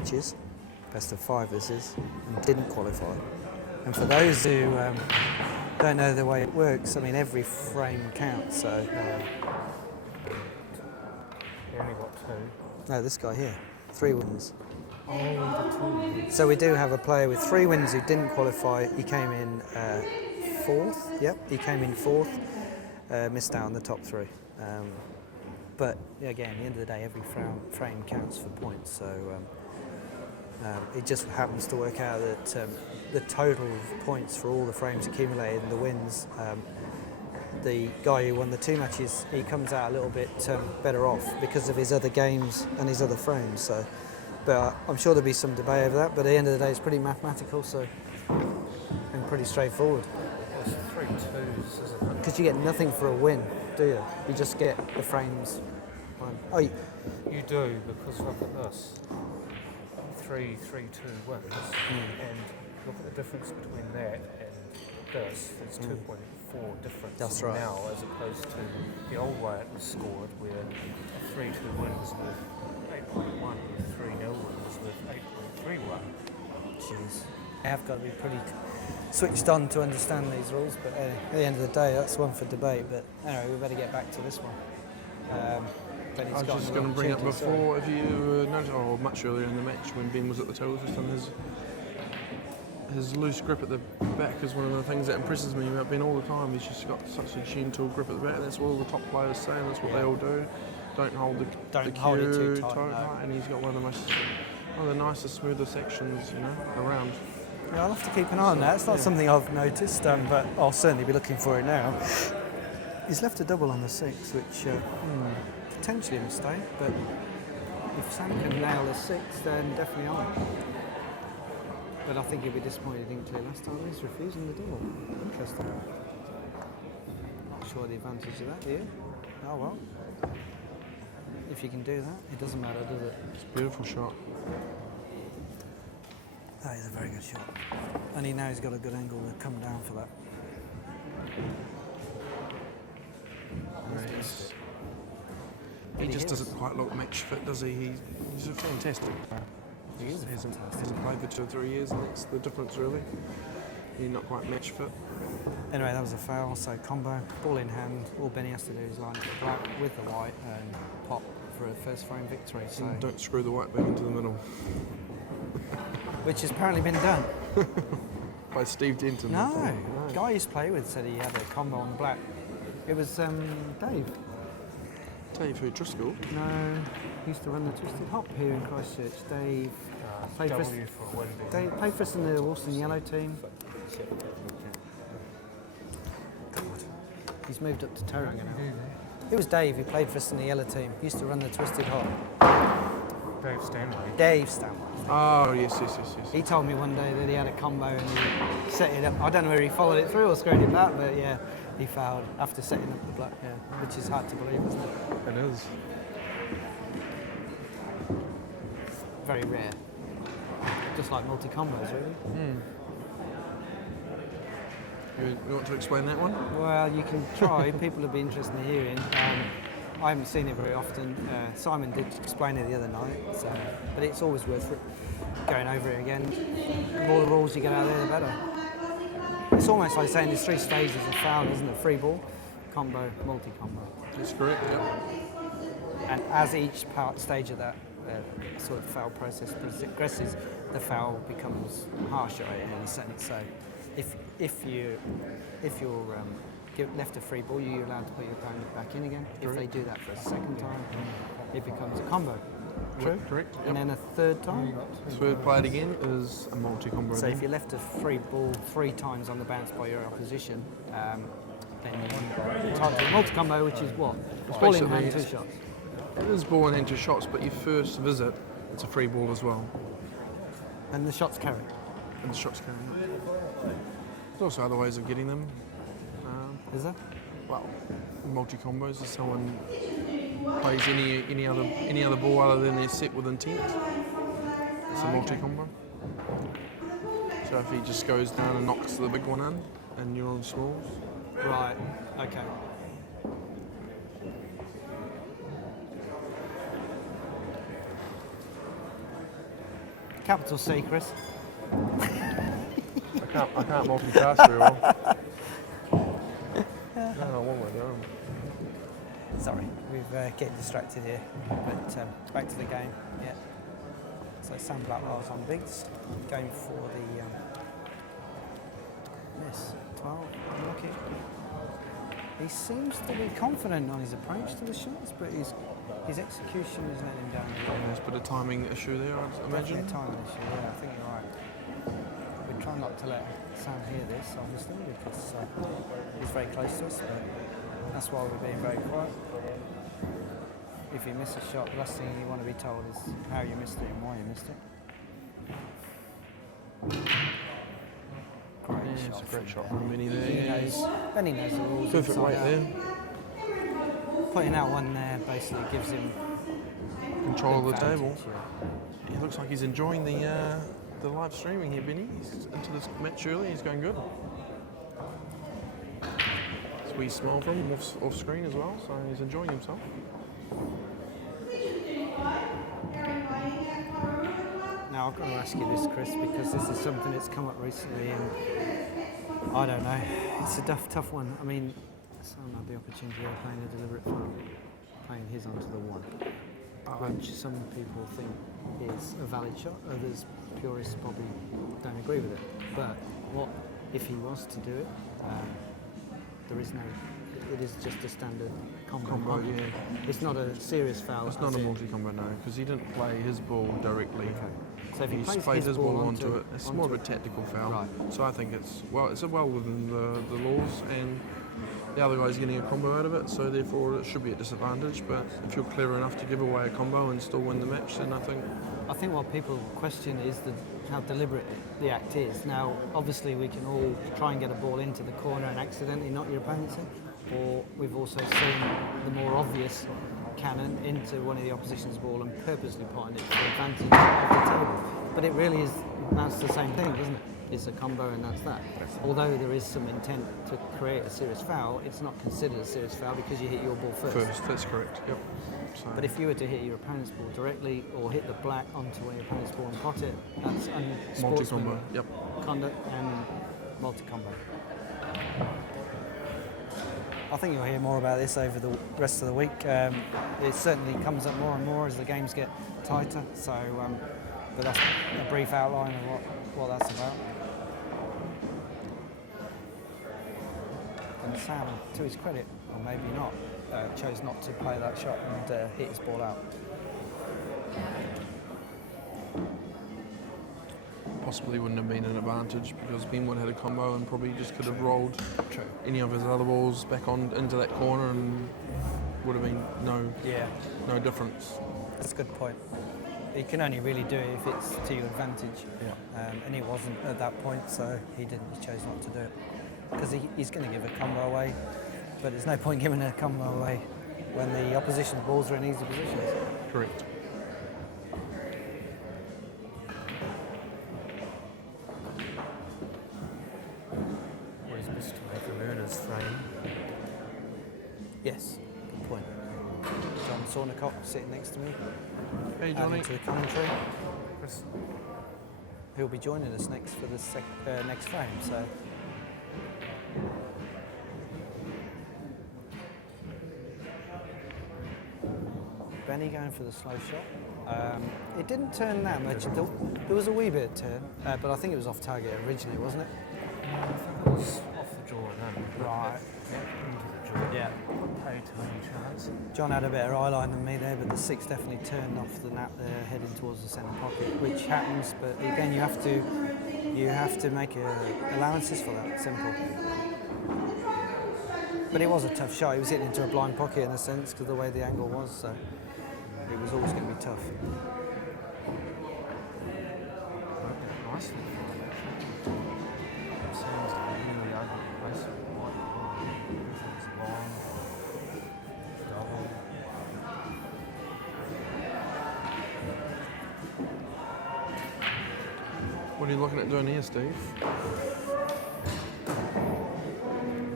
matches, best of 5 this is, and didn't qualify. And for those who don't know the way it works, I mean, every frame counts, so... You only got 2. No, this guy here, 3 wins. Oh, the 2. So we do have a player with 3 wins who didn't qualify. He came in 4th, yep, he came in 4th, missed out on the top 3. But again, at the end of the day, every frame counts for points, so it just happens to work out that the total of points for all the frames accumulated and the wins, the guy who won the 2 matches, he comes out a little bit better off because of his other games and his other frames. So, but I'm sure there'll be some debate over that, but at the end of the day it's pretty mathematical, so, and pretty straightforward. It's 3 2s, isn't it? Because you get nothing for a win, do you? You just get the frames. Oh, You do, because look at this. 3 3 2 wins, and look at the difference between that and this. It's 2.4 difference. That's right. Now, as opposed to the old way it was scored, where a 3 2 win was worth 8.1, and a 3 0 win was worth 8.31. jeez. I have got to be pretty switched on to understand these rules, but at the end of the day, that's one for debate. But anyway, we better get back to this one. I was just going to bring up before, if you noticed, or much earlier in the match when Ben was at the tools, his loose grip at the back is one of the things that impresses me about Ben all the time. He's just got such a gentle grip at the back, and that's what all the top players say, and that's what they all do. Don't hold the hold it cue too tight, no. and he's got one of the nicest, smoothest sections, around. Yeah, I'll have to keep an eye on that. It's not something I've noticed, but I'll certainly be looking for it now. He's left a double on the 6, which potentially a mistake, but if Sam can nail the 6, then definitely on. But I think he'll be disappointed he didn't clear last time. He's refusing the double. Interesting. Not sure the advantage of that, do you? Oh well. If you can do that, it doesn't matter, does it? It's a beautiful shot. That is a very good shot. And he knows he's got a good angle to come down for that. Nice. He just doesn't quite look match fit, does he? He's a fantastic player. He is hasn't played for 2 or 3 years, and that's the difference really. He's not quite match fit. Anyway, that was a foul, so combo, ball in hand. All Benny has to do is line up the black with the white and pop for a first frame victory. So, And don't screw the white back into the middle. which has apparently been done. By Steve Denton. No, guy I used to play with said he had a combo on the black. It was Dave. Dave who, Driscoll? No, he used to run the Twisted Hop here in Christchurch. Dave played for us. W for a win. Dave played for us in the Wolston Yellow team. God, he's moved up to Tauranga now. It was Dave who played for us in the Yellow team. He used to run the Twisted Hop. Dave Stanley. Dave Stanley. Oh, yes. He told me one day that he had a combo and he set it up. I don't know whether he followed it through or screwed it back, but yeah, he fouled after setting up the black, which is hard to believe, isn't it? It is. Very rare. Just like multi-combos, really. You want to explain that one? Well, you can try. People would be interested in hearing. I haven't seen it very often. Simon did explain it the other night, but it's always worth going over it again. The more rules you get out of there, the better. It's almost like saying there's 3 stages of foul, isn't it? Free ball, combo, multi-combo. That's correct, yeah. And as each stage of that sort of foul process progresses, the foul becomes harsher in a sense. So if you're left a free ball, you're allowed to put your opponent back in again. If they do that for a second time, it becomes a combo. True? Correct. And then a third time? Third played again is a multi-combo. So if you left a free ball 3 times on the bounce by your opposition, then you type to a multi-combo, which is what? Ball in hand, 2 shots. It is ball in hand, 2 shots, but your first visit, it's a free ball as well. And the shots carry. And the shots carry up. There's also other ways of getting them. Is there? Well, multi-combos is someone plays any other ball other than their set with intent. It's a multi-combo. So if he just goes down and knocks the big one in, and you're on smalls. Right, okay. Capital C, Chris. I can't multitask very well. No, what am I doing? Sorry, we're getting distracted here. But back to the game. Yeah. So Sam Blackwell's on bigs, going for the miss 12. Unlucky. He seems to be confident on his approach to the shots, but his execution is letting him down. And there's a bit of timing issue there, I imagine. Definitely a timing issue. Yeah, I think you're right. We try not to let Sam hear this, obviously, because he's very close to us. But that's why we're being very quiet. If you miss a shot, the last thing you want to be told is how you missed it and why you missed it. Great shot. It's a great shot from Benny there. And he knows the rules. Perfect inside weight out. there. Putting that one there basically gives him Control of the advantage, table. yeah. He looks like he's enjoying the live streaming here, Benny. He's into this match early. He's going good. Sweet smile from him off screen as well, so he's enjoying himself. Now I've got to ask you this, Chris, because this is something that's come up recently, and I don't know. It's a tough one. I mean, Sam had the opportunity of playing a deliberate foul, playing his onto the one, which some people think is a valid shot. Others, purists, probably don't agree with it. But what if he was to do it? There is no. It is just a standard combo. Yeah. It's not a serious foul. It's not a multi-combo, no, because he didn't play his ball directly. Okay. So if he He's plays played his ball onto it. It's more of a it. tactical foul. Right. So I think it's well within the laws, and the other guy's getting a combo out of it, so therefore it should be a disadvantage. But if you're clever enough to give away a combo and still win the match, then I think what people question is how deliberate the act is. Now, obviously, we can all try and get a ball into the corner and accidentally knock your opponents in, or we've also seen the more obvious cannon into one of the opposition's ball and purposely putting it for the advantage of the table. But it really is, that's the same thing, isn't it? It's a combo and that's that. Although there is some intent to create a serious foul, it's not considered a serious foul because you hit your ball first. that's correct. Yep. So But if you were to hit your opponent's ball directly or hit the black onto your opponent's ball and pot it, that's multi-combo. Yep. conduct and multi-combo. I think you'll hear more about this over the rest of the week. It certainly comes up more and more as the games get tighter. So, but that's a brief outline of what that's about. And Sam, to his credit, or maybe not, chose not to play that shot and hit his ball out. possibly wouldn't have been an advantage because Benwood had a combo and probably just could have rolled True. any of his other balls back on into that corner and would have been no difference. That's a good point. You can only really do it if it's to your advantage. Yeah. And he wasn't at that point, so he chose not to do it. Because he's going to give a combo away, but there's no point giving a combo away when the opposition's balls are in easy positions. Correct. Always best to make a learner's frame. Yes, good point. John Sornicock sitting next to me. Hey, adding Johnny. to the commentary. Chris, He'll be joining us next for the next frame. So. Benny going for the slow shot. It didn't turn that much. There was a wee bit of turn, but I think it was off target originally, wasn't it? I think it was off the draw and in. Right. Into the draw. Yeah. Played to any chance. John had a better eye line than me there, but the six definitely turned off the nap there, heading towards the centre pocket, which happens. But again, you have to make allowances for that. Simple. But it was a tough shot. He was hitting into a blind pocket in a sense because of the way the angle was. So it was always going to be tough. Nicely. Sounds like a really ugly place. Everything's long, double. What are you looking at doing here, Steve?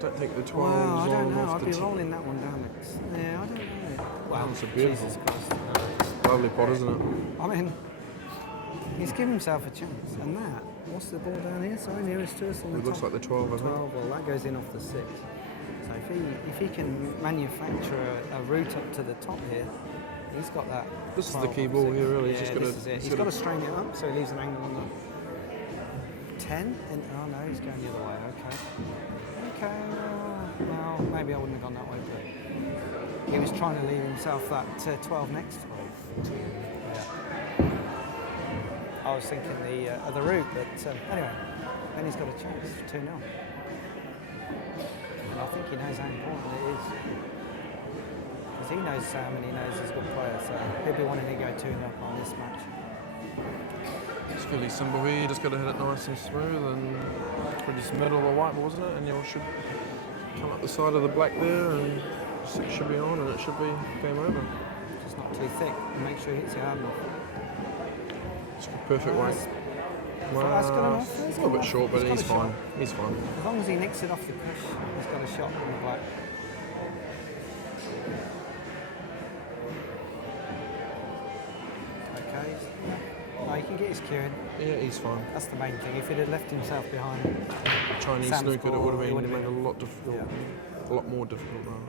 Don't think the 12's Well, I on don't know. off I'd the be tee. rolling that one down next. Yeah, I don't know. Wow, That's a beautiful. Jesus Christ. Lovely pot, isn't it? I mean, He's given himself a chance. And that, what's the ball down here? Sorry, nearest to us on the It looks top. like the 12, I think. 12, well, that goes in off the 6. So if he can manufacture a route up to the top here, he's got that. This is the 12 key off ball 6. here, really. Yeah, He's just this gotta- is it. he's He's gotta- got to strain it up so he leaves an angle on the 10. And, oh no, he's going the other way. Okay. Well, maybe I wouldn't have gone that way, but he was trying to leave himself that 12 next to him. Yeah. I was thinking the other route, but anyway, then he's got a chance, 2-0. And I think he knows how important it is. Because he knows Sam and he knows he's a good player, so he'll be wanting to go 2-0 on this match. It's fairly simple here. You just got to hit it nice and smooth, and pretty just middle of the white, wasn't it? And you should come up the side of the black there, and 6 should be on, and it should be game over. Just not too thick. Make sure he hits it hard enough. It's a perfect way. That's good enough. It's a little bit short, but He's got he's a shot. fine. He's fine. As long as he nicks it off the push, he's got a shot on the black. Okay. No, he can get his cue in. Yeah, he's fine. That's the main thing. If he'd have left himself behind, Chinese Sam's snooker, it ball, would have it been would have made been- a lot difficult, a lot more difficult. Rather.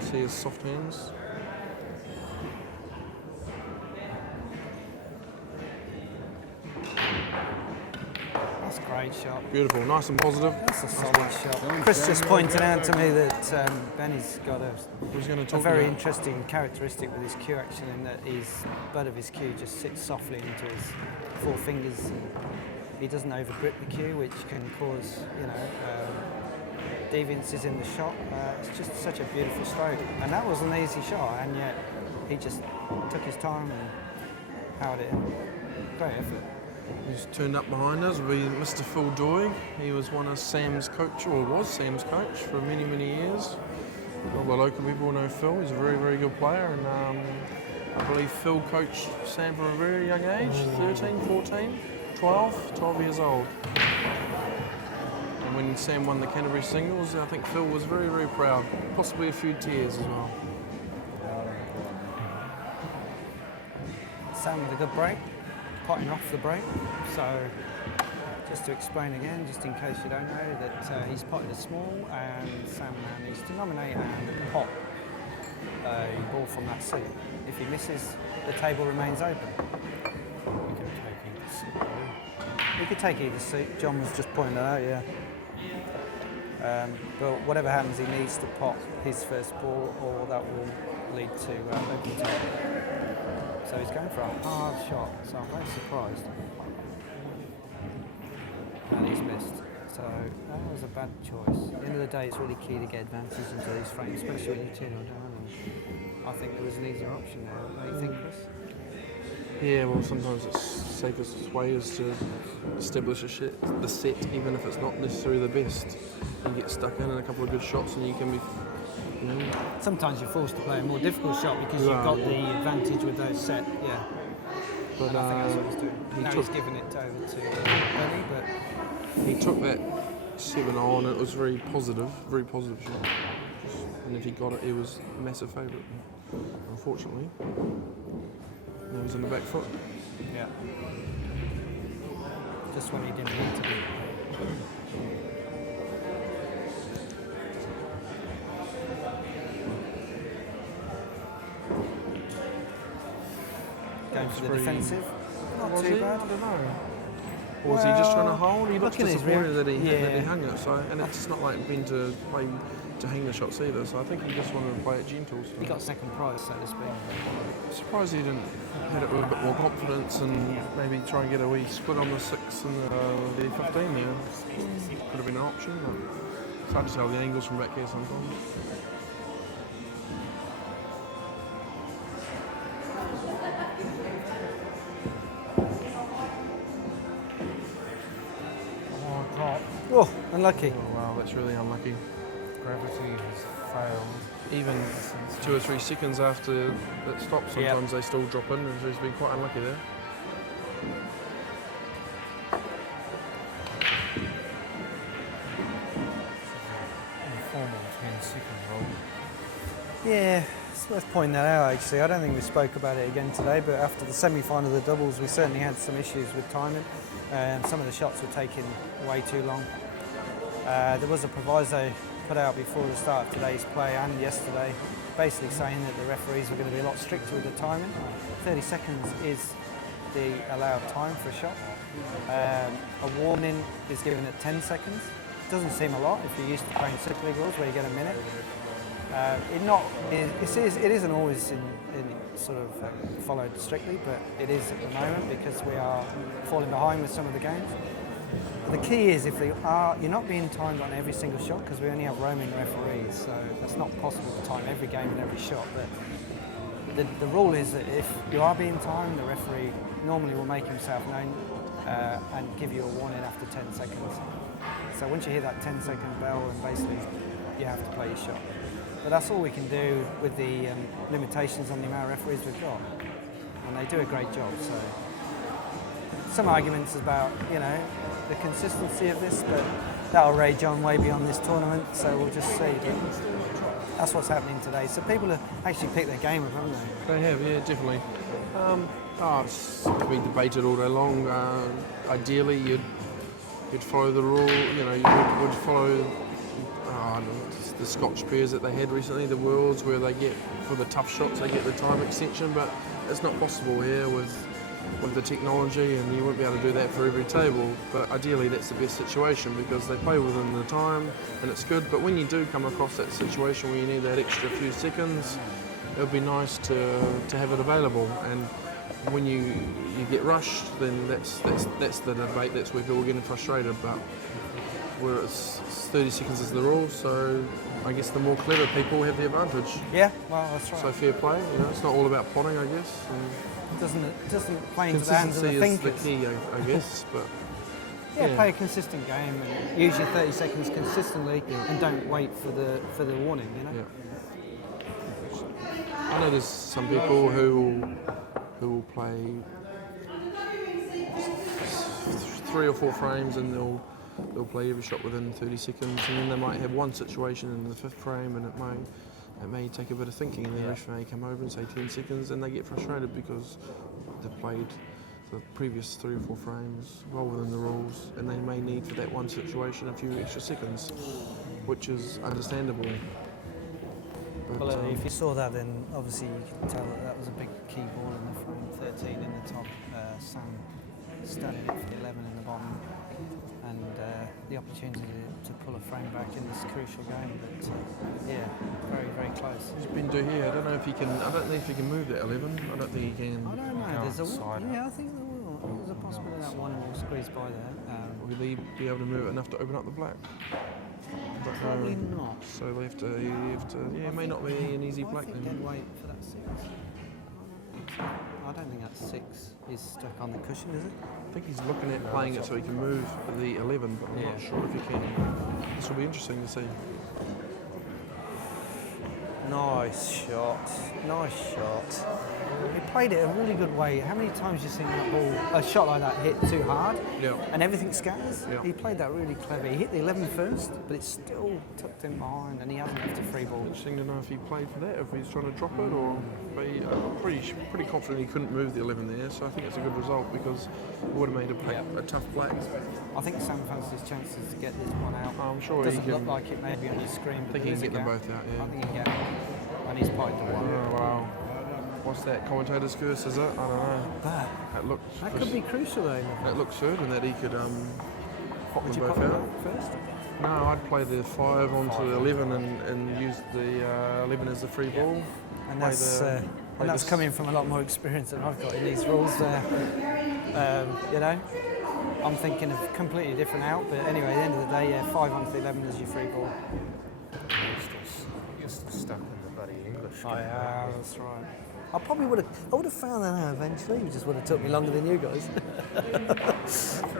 See his soft hands. that's a great shot. Beautiful, nice and positive. That's a solid shot. Chris just pointed out to me that Benny's got Who's going to a talk very about? interesting characteristic with his cue action, in that his butt of his cue just sits softly into his 4 fingers. And he doesn't over grip the cue, which can cause, deviances in the shot. It's just such a beautiful stroke, and that was an easy shot, and yet he just took his time and powered it in. Great effort. He's turned up behind us. We Mr. Phil Doy. He was one of Sam's coach, or was Sam's coach for many, many years. All the local people know Phil. He's a very, very good player, and I believe Phil coached Sam from a very young age, 13, 14, 12 years old. And when Sam won the Canterbury singles, I think Phil was very, very proud. Possibly a few tears as well. Sam with a good break, potting off the break. So, just to explain again, just in case you don't know, that he's potted a small, and Sam now needs to nominate and pot a ball from that seat. If he misses, the table remains open. He could take either seat. John was just pointing that out, yeah. But whatever happens, he needs to pot his first ball, or that will lead to open table. So he's going for a hard shot, so I'm very surprised. And he's missed. So that was a bad choice. At the end of the day, it's really key to get advances into these frames, especially when you're 2-0 down. And I think there was an easier option there. What do you think, Chris? Yeah, well, sometimes the safest way is to establish the set, even if it's not necessarily the best. You get stuck in a couple of good shots, and you can be, Sometimes you're forced to play a more difficult shot because you've got the advantage with those set, yeah. But And I think that's what he's doing. he Now took- he's giving it over to Benny, but he took that 7 on. It was very positive shot. And if he got it, he was a massive favourite. Unfortunately, now he's on the back foot. yeah. Just when he didn't need to be. Going for the Three. defensive. Not Was too he? bad. I don't know. Or was he just trying to hold? He looked look at his disappointed that he yeah. hung it. So, and it's not like been to play to hang the shots either. So I think he just wanted to play it gentle. So. He got second prize, so to speak. Surprised he didn't hit it with a bit more confidence and maybe try and get a wee split on the 6 and the 15 there. Could have been an option, but it's hard to tell the angles from back here sometimes. Oh, drop. Oh, unlucky. Oh wow, that's really unlucky. Gravity has failed. Even 2 or 3 seconds after it stops, Yeah. sometimes they still drop in, and so he's been quite unlucky there. Informal 10 rule. Yeah, it's worth pointing that out actually. I don't think we spoke about it again today, but after the semi-final of the doubles, we certainly had some issues with timing. Some of the shots were taking way too long. There was a proviso put out before the start of today's play and yesterday, basically saying that the referees were going to be a lot stricter with the timing. 30 seconds is the allowed time for a shot. A warning is given at 10 seconds. Doesn't seem a lot if you're used to playing Super League rules where you get a minute. It isn't always in sort of followed strictly, but it is at the moment because we are falling behind with some of the games. But the key is you're not being timed on every single shot because we only have roaming referees, so it's not possible to time every game and every shot. But the rule is that if you are being timed, the referee normally will make himself known and give you a warning after 10 seconds. So once you hear that 10-second bell, then basically you have to play your shot. But that's all we can do with the limitations on the amount of referees we've got. And they do a great job, so. Some arguments about, the consistency of this, but that'll rage on way beyond this tournament, so we'll just see. But that's what's happening today. So people have actually picked their game up, haven't they? They have, yeah, definitely. It's to be debated all day long. Ideally, you'd follow the rule. You would follow the Scotch pairs that they had recently, the Worlds, where they get for the tough shots they get the time extension, but it's not possible here with the technology, and you won't be able to do that for every table. But ideally, that's the best situation because they play within the time, and it's good. But when you do come across that situation where you need that extra few seconds, it would be nice to have it available. And when you get rushed, then that's the debate. That's where people are getting frustrated. But where it's 30 seconds is the rule, so I guess the more clever people have the advantage. Yeah, well, that's right. So fair play. It's not all about plotting, I guess. It doesn't play into the hands of the thinkers. Consistency is the key, I guess. But yeah, play a consistent game and use your 30 seconds consistently, and don't wait for the warning. I know there's some people who will play 3 or 4 frames and they'll play every shot within 30 seconds, and then they might have one situation in the 5th frame, and it may take a bit of thinking, and the ref may come over and say 10 seconds, and they get frustrated because they've played the previous 3 or 4 frames well within the rules, and they may need for that one situation a few extra seconds, which is understandable. But, well, if you saw that, then obviously you can tell that was a big key ball in the frame. 13 in the top. Sam studied it for 11 in the bottom, and the opportunity to pull a frame back in this crucial game. But yeah, very, very close. He's been doing here. I don't know if he can. I don't know if he can move that 11. I don't think he can. I don't know. There's I think there will. There's a possibility that one will squeeze by there. Will he be able to move it enough to open up the black? Probably not. So they have to. Yeah, it may not be an easy black I think then. they'd wait for that 6. I don't think that 6 is stuck on the cushion, is it? I think he's looking at playing it so he can move the 11, but I'm not sure if he can. This will be interesting to see. Nice shot. Nice shot. He played it a really good way. How many times have you seen that ball, a shot like that, hit too hard and everything scatters? Yeah. He played that really clever. He hit the 11 first, but it still tucked him behind, and he hasn't left a free ball. Interesting to know if he played for that, if he's trying to drop it, or I'm pretty confident he couldn't move the 11 there, so I think it's a good result because it would have made a tough black. I think Sam fancies chances to get this one out. I'm sure Doesn't he can. look like it maybe on your screen. I think he can get them both out, yeah. I think he can get them. And he's played the one. Oh, wow. What's that? Commentator's curse, is it? I don't know. That could be crucial though. That looks certain that he could pop them both pop out. them first? No, I'd play the 5 onto the 11 and use the 11 as the free ball. And that's coming from a lot more experience than I've got in these rules. I'm thinking of completely different out, but anyway, at the end of the day, 5 onto the 11 is your free ball. You're still stuck in the bloody English. Yeah, that's right. I would have found that out eventually. It just would have took me longer than you guys.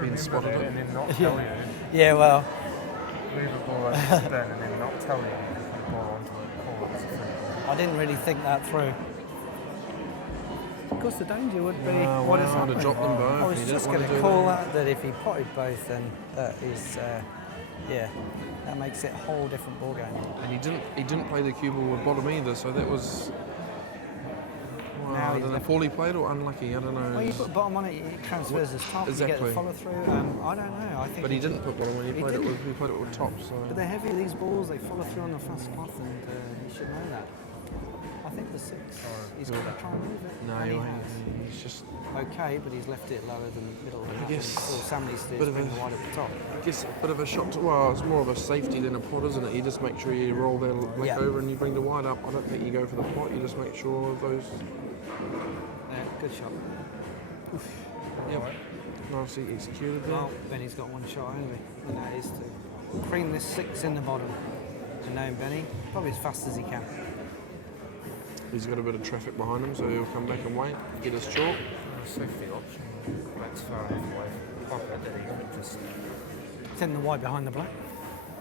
Been spotted and then not tell you. Yeah, well. Leave a ball over the stand and then not tell you if the ball onto it forwards. I didn't really think that through. Of course, the danger would be what is happening. To drop them both. I was just going to call that if he potted both, then that is, that makes it a whole different ball game. And he didn't play the cue ball with bottom either, so that was. Well, Now I he's don't know, left- poorly played or unlucky. I don't know. Well, you put bottom on it, it transfers as top. You get Exactly. the follow through. I don't know. I think. But he didn't put bottom on. He He played it didn't. with top. So But they're heavy. These balls, they follow through on the fast cloth, and you should know that. I think the 6. He's going to try and move it. no, and he he- has. he's just. Okay, but he's left it lower than the middle. I guess All Sam needs to do bit is of bring a- the wide at the top. I guess a bit of a shot to. Well, it's more of a safety than a pot, isn't it? You just make sure you roll that leg Yeah. over and you bring the wide up. I don't think you go for the pot. You just make sure those. Yeah, good shot. Yep. Nicely executed there. Well, Benny's got one shot only, and that is to cream this 6 in the bottom. And now Benny, probably as fast as he can. He's got a bit of traffic behind him, so he'll come back and wait, get his chalk. Safety option. Black's far enough away from the pocket that he could just. Send the white behind the black.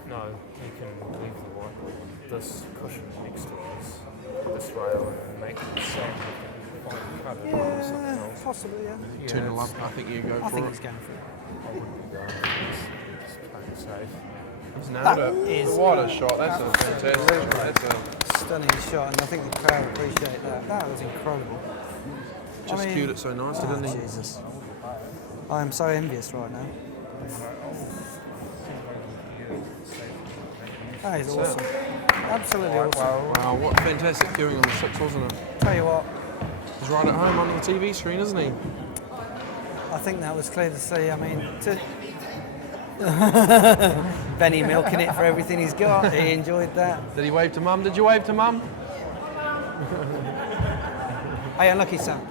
No, he can leave the white with this cushion next to this rail and make the sand fine cut it or something Yeah, else. possibly, yeah. Turn the it's- lump, I think you go I for think it. he's going for it. I wouldn't be going for this. Just play it safe. He's nailed it. is What a shot, that's a fantastic. That's a, Stunning shot, and I think the crowd appreciate that. That was incredible. just cued it so nicely, Oh, didn't he? Jesus. I am so envious right now. That is awesome. Absolutely awesome. Wow, what fantastic cueing on the 6, wasn't it? Tell you what, He's right at home on the TV screen, isn't he? I think that was clear to see. I mean, Benny milking it for everything he's got. He enjoyed that. Did he wave to mum? Did you wave to mum? Hey, unlucky Sam.